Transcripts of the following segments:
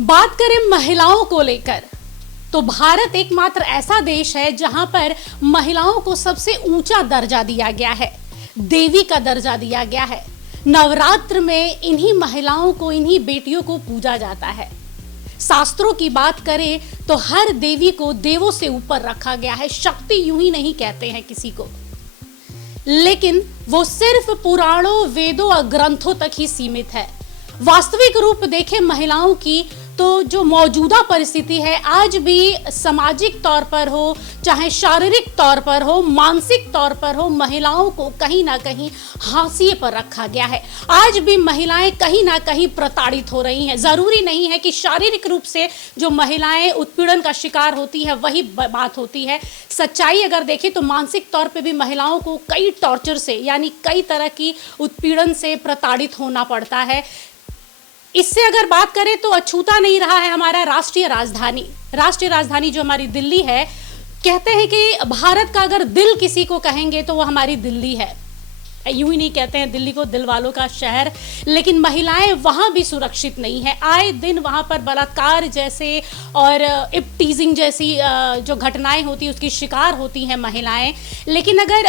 बात करें महिलाओं को लेकर तो भारत एकमात्र ऐसा देश है जहां पर महिलाओं को सबसे ऊंचा दर्जा दिया गया है, देवी का दर्जा दिया गया है। नवरात्र में इन्हीं महिलाओं को, इन्हीं बेटियों को पूजा जाता है। शास्त्रों की बात करें तो हर देवी को देवों से ऊपर रखा गया है। शक्ति यूं ही नहीं कहते हैं किसी को, लेकिन वो सिर्फ पुराणों, वेदों और ग्रंथों तक ही सीमित है। वास्तविक रूप देखें महिलाओं की तो जो मौजूदा परिस्थिति है, आज भी सामाजिक तौर पर हो, चाहे शारीरिक तौर पर हो, मानसिक तौर पर हो, महिलाओं को कहीं ना कहीं हाशिए पर रखा गया है। आज भी महिलाएं कहीं ना कहीं प्रताड़ित हो रही हैं। जरूरी नहीं है कि शारीरिक रूप से जो महिलाएं उत्पीड़न का शिकार होती है वही बात होती है। सच्चाई अगर देखें तो मानसिक तौर पे भी महिलाओं को कई टॉर्चर से, यानी कई तरह की उत्पीड़न से प्रताड़ित होना पड़ता है। इससे अगर बात करें तो अछूता नहीं रहा है हमारा राष्ट्रीय राजधानी जो हमारी दिल्ली है। कहते हैं कि भारत का अगर दिल किसी को कहेंगे तो वो हमारी दिल्ली है। यूं ही नहीं कहते हैं दिल्ली को दिल वालों का शहर, लेकिन महिलाएं वहां भी सुरक्षित नहीं है। आए दिन वहां पर बलात्कार जैसे और टीजिंग जैसी जो घटनाएं होती है उसकी शिकार होती हैं महिलाएं। लेकिन अगर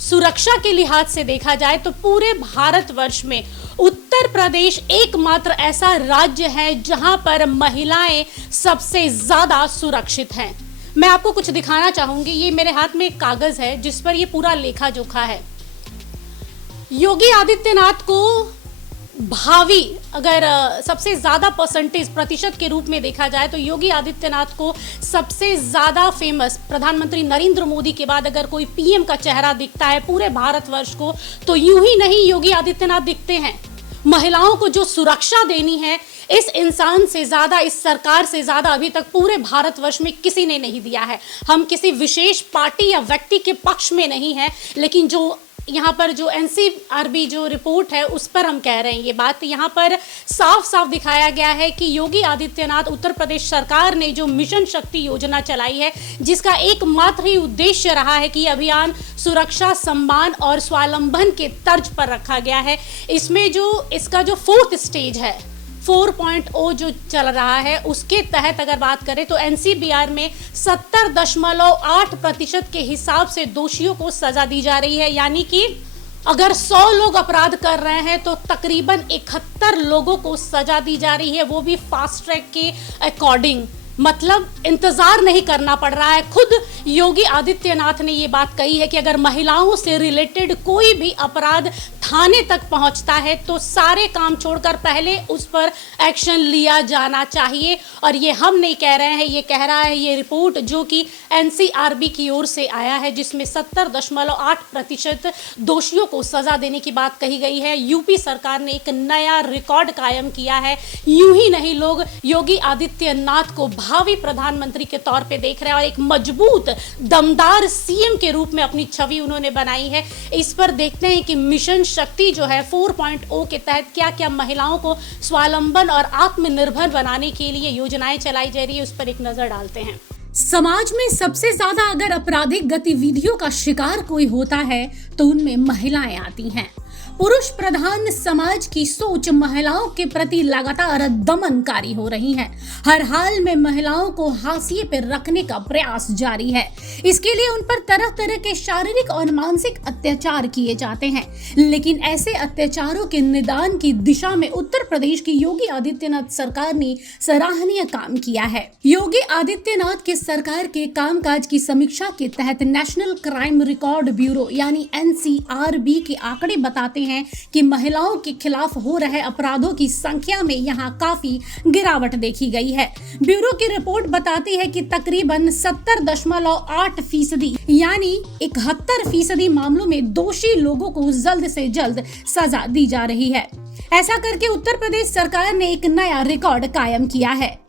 सुरक्षा के लिहाज से देखा जाए तो पूरे भारतवर्ष में उत्तर प्रदेश एकमात्र ऐसा राज्य है जहां पर महिलाएं सबसे ज्यादा सुरक्षित हैं। मैं आपको कुछ दिखाना चाहूंगी। ये मेरे हाथ में एक कागज है जिस पर ये पूरा लेखा जोखा है। योगी आदित्यनाथ को भावी अगर सबसे ज्यादा प्रतिशत के रूप में देखा जाए तो योगी आदित्यनाथ को सबसे ज्यादा फेमस प्रधानमंत्री नरेंद्र मोदी के बाद अगर कोई पीएम का चेहरा दिखता है पूरे भारतवर्ष को तो यूं ही नहीं योगी आदित्यनाथ दिखते हैं। महिलाओं को जो सुरक्षा देनी है इस इंसान से ज्यादा, इस सरकार से ज्यादा अभी तक पूरे भारतवर्ष में किसी ने नहीं दिया है। हम किसी विशेष पार्टी या व्यक्ति के पक्ष में नहीं है, लेकिन जो यहाँ पर जो एनसीआरबी जो रिपोर्ट है उस पर हम कह रहे हैं ये बात। यहाँ पर साफ साफ दिखाया गया है कि योगी आदित्यनाथ उत्तर प्रदेश सरकार ने जो मिशन शक्ति योजना चलाई है, जिसका एकमात्र ही उद्देश्य रहा है कि अभियान सुरक्षा, सम्मान और स्वावलंबन के तर्ज पर रखा गया है। इसमें जो इसका जो 4th स्टेज है 4.0 जो चल रहा है उसके तहत अगर बात करें तो एनसीबीआर में 70.8% के हिसाब से दोषियों को सजा दी जा रही है। यानी कि अगर 100 लोग अपराध कर रहे हैं तो तकरीबन 71 लोगों को सजा दी जा रही है, वो भी फास्ट ट्रैक के अकॉर्डिंग। मतलब इंतजार नहीं करना पड़ रहा है। खुद योगी आदित्यनाथ ने ये बात कही है कि अगर महिलाओं से रिलेटेड कोई भी अपराध थाने तक पहुंचता है तो सारे काम छोड़कर पहले उस पर एक्शन लिया जाना चाहिए। और ये हम नहीं कह रहे हैं, ये कह रहा है ये रिपोर्ट जो कि एनसीआरबी की ओर से आया है, जिसमें 70.8% दोषियों को सजा देने की बात कही गई है। यूपी सरकार ने एक नया रिकॉर्ड कायम किया है। यूं ही नहीं, लोग योगी आदित्यनाथ को भावी प्रधानमंत्री के तौर पे देख रहे हैं और एक मजबूत दमदार सीएम के रूप में अपनी छवि उन्होंने बनाई है। इस पर देखते हैं कि मिशन शक्ति जो है 4.0 के तहत क्या क्या महिलाओं को स्वावलंबन और आत्मनिर्भर बनाने के लिए योजनाएं चलाई जा रही है, उस पर एक नजर डालते हैं। समाज में सबसे ज्यादा अगर आपराधिक गतिविधियों का शिकार कोई होता है तो उनमें महिलाएं आती हैं। पुरुष प्रधान समाज की सोच महिलाओं के प्रति लगातार दमनकारी हो रही है। हर हाल में महिलाओं को हाशिए पर रखने का प्रयास जारी है। इसके लिए उन पर तरह तरह के शारीरिक और मानसिक अत्याचार किए जाते हैं। लेकिन ऐसे अत्याचारों के निदान की दिशा में उत्तर प्रदेश की योगी आदित्यनाथ सरकार ने सराहनीय काम किया है। योगी आदित्यनाथ के सरकार के कामकाज की समीक्षा के तहत नेशनल क्राइम रिकॉर्ड ब्यूरो यानी एनसीआरबी के आंकड़े बताते हैं कि महिलाओं के खिलाफ हो रहे अपराधों की संख्या में यहां काफी गिरावट देखी गई है। ब्यूरो की रिपोर्ट बताती है कि तकरीबन 70.8% यानी 71% मामलों में दोषी लोगों को जल्द से जल्द सजा दी जा रही है। ऐसा करके उत्तर प्रदेश सरकार ने एक नया रिकॉर्ड कायम किया है।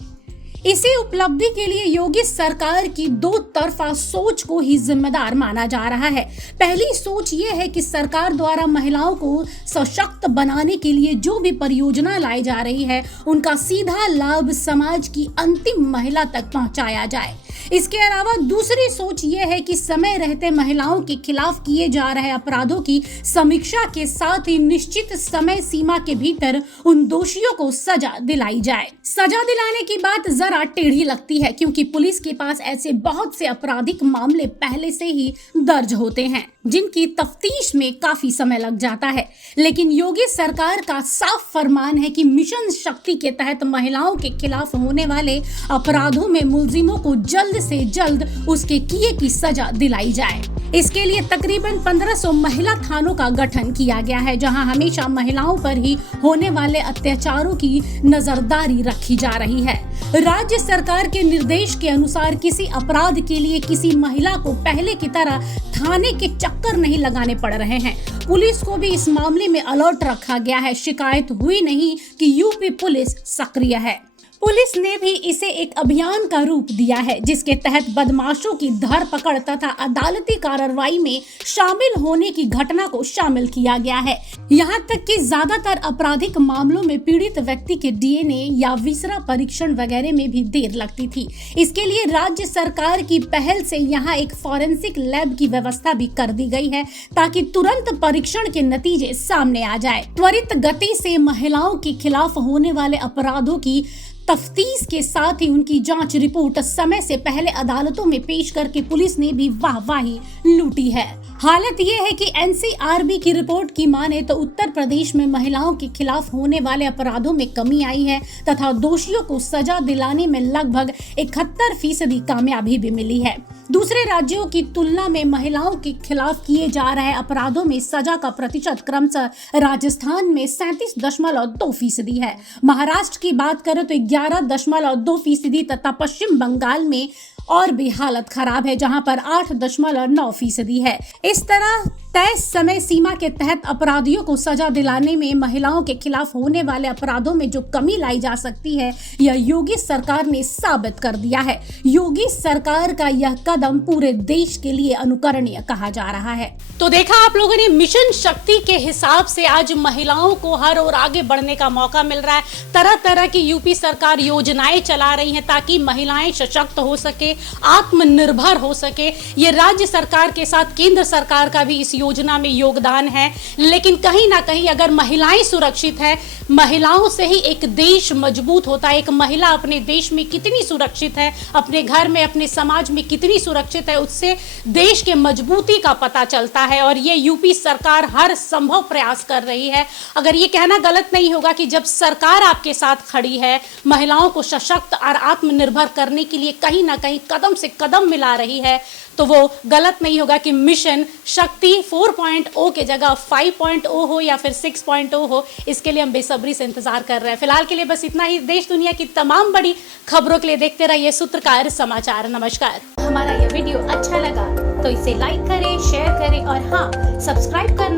इसी उपलब्धि के लिए योगी सरकार की दो तरफा सोच को ही जिम्मेदार माना जा रहा है। पहली सोच ये है कि सरकार द्वारा महिलाओं को सशक्त बनाने के लिए जो भी परियोजना लाई जा रही है उनका सीधा लाभ समाज की अंतिम महिला तक पहुंचाया जाए। इसके अलावा दूसरी सोच यह है कि समय रहते महिलाओं के खिलाफ किए जा रहे अपराधों की समीक्षा के साथ ही निश्चित समय सीमा के भीतर उन दोषियों को सजा दिलाई जाए। सजा दिलाने की बात जरा टेढ़ी लगती है क्योंकि पुलिस के पास ऐसे बहुत से आपराधिक मामले पहले से ही दर्ज होते हैं जिनकी तफ्तीश में काफी समय लग जाता है। लेकिन योगी सरकार का साफ फरमान है कि मिशन शक्ति के तहत महिलाओं के खिलाफ होने वाले अपराधों में मुलजिमों को जल्द से जल्द उसके किए की सजा दिलाई जाए। इसके लिए तकरीबन 1500 महिला थानों का गठन किया गया है जहां हमेशा महिलाओं पर ही होने वाले अत्याचारों की नजरदारी रखी जा रही है। राज्य सरकार के निर्देश के अनुसार किसी अपराध के लिए किसी महिला को पहले की तरह थाने के चक्कर नहीं लगाने पड़ रहे हैं। पुलिस को भी इस मामले में अलर्ट रखा गया है। शिकायत हुई नहीं कि यूपी पुलिस सक्रिय है। पुलिस ने भी इसे एक अभियान का रूप दिया है जिसके तहत बदमाशों की धरपकड़ तथा अदालती कार्रवाई में शामिल होने की घटना को शामिल किया गया है। यहाँ तक कि ज्यादातर आपराधिक मामलों में पीड़ित व्यक्ति के डीएनए या विसरा परीक्षण वगैरह में भी देर लगती थी। इसके लिए राज्य सरकार की पहल से यहाँ एक फॉरेंसिक लैब की व्यवस्था भी कर दी गई है ताकि तुरंत परीक्षण के नतीजे सामने आ जाए। त्वरित गति से महिलाओं के खिलाफ होने वाले अपराधों की तफ्तीश के साथ ही उनकी जांच रिपोर्ट समय से पहले अदालतों में पेश करके पुलिस ने भी वाहवाही लूटी है। हालत ये है कि एनसीआरबी की रिपोर्ट की माने तो उत्तर प्रदेश में महिलाओं के खिलाफ होने वाले अपराधों में कमी आई है तथा दोषियों को सजा दिलाने में लगभग 71% कामयाबी भी मिली है। दूसरे राज्यों की तुलना में महिलाओं के खिलाफ किए जा रहे अपराधों में सजा का प्रतिशत क्रमशः राजस्थान में 37.2% है। महाराष्ट्र की बात करें तो 11.2% तथा पश्चिम बंगाल में और भी हालत खराब है जहां पर 8.9% है। इस तरह तय समय सीमा के तहत अपराधियों को सजा दिलाने में महिलाओं के खिलाफ होने वाले अपराधों में जो कमी लाई जा सकती है यह योगी सरकार ने साबित कर दिया है। योगी सरकार का यह कदम पूरे देश के लिए अनुकरणीय कहा जा रहा है। तो देखा आप लोगों ने, मिशन शक्ति के हिसाब से आज महिलाओं को हर ओर आगे बढ़ने का मौका मिल रहा है। तरह तरह की यूपी सरकार योजनाएं चला रही है ताकि महिलाएं सशक्त हो सके, आत्मनिर्भर हो सके। ये राज्य सरकार के साथ केंद्र सरकार का भी इस योजना में योगदान है। लेकिन कहीं ना कहीं अगर महिलाएं सुरक्षित है, महिलाओं से ही एक देश मजबूत होता है। एक महिला अपने देश में कितनी सुरक्षित है, अपने घर में, अपने समाज में कितनी सुरक्षित है, उससे देश के मजबूती का पता चलता है। और ये यूपी सरकार हर संभव प्रयास कर रही है। अगर ये कहना गलत नहीं होगा कि जब सरकार आपके साथ खड़ी है, महिलाओं को सशक्त और आत्मनिर्भर करने के लिए कहीं ना कहीं कदम से कदम मिला रही है, तो वो गलत नहीं होगा कि मिशन शक्ति 4.0 के जगह 5.0 हो या फिर 6.0 हो। इसके लिए हम बेसब्री से इंतजार कर रहे हैं। फिलहाल के लिए बस इतना ही। देश दुनिया की तमाम बड़ी खबरों के लिए देखते रहिए सूत्रकार समाचार। नमस्कार। हमारा यह वीडियो अच्छा लगा तो इसे लाइक करें, शेयर करें और हाँ, सब्सक्राइब करना